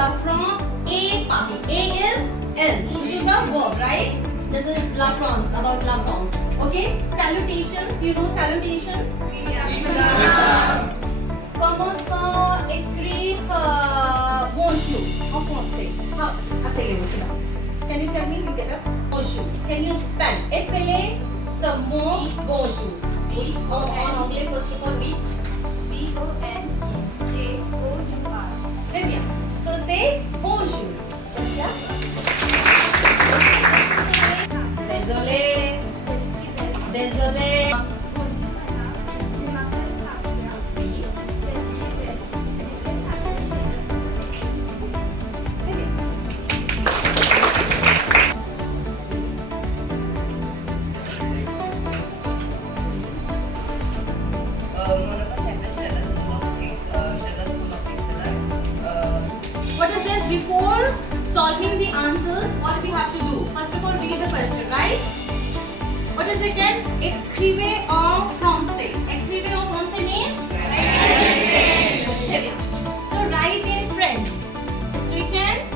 La France est Paris. A is L. This is a verb, right? This is La France, about La France. Okay? Salutations, you know salutations? Comment ça écrire bonjour en français? How? Asseyez-vous, sit down. Can you tell me? You get up? Bonjour. Can you spell? Appeler ce mot bonjour. En anglais, first of all, oui. B-O-N-J-O-U-R. Très bien. So say bonjour. Comme Désolé. Désolé. Oui. Très bien. What is this? Before solving the answers, what we have to do? First of all, read the question, right? What is written? Écrivez en français. Écrivez en français means? Write. So write in French. It's written.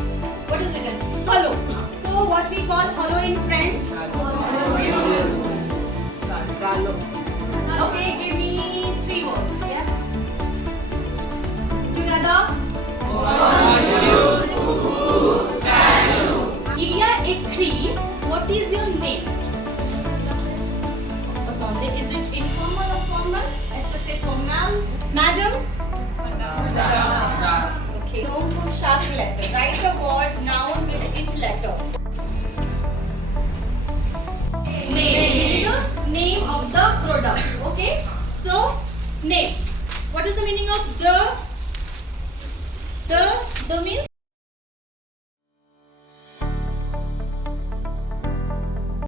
What is written? Hello. So what we call hello in French? Okay, give me 3 words. Yeah. Together. Il y a écrit, what is your name? Is it informal or formal? Est-ce que c'est formal? Madam? Okay. Noun to sharp letter. Write the word noun with each letter. Name. The name of the product. Okay? So, name. What is the meaning of the? The means?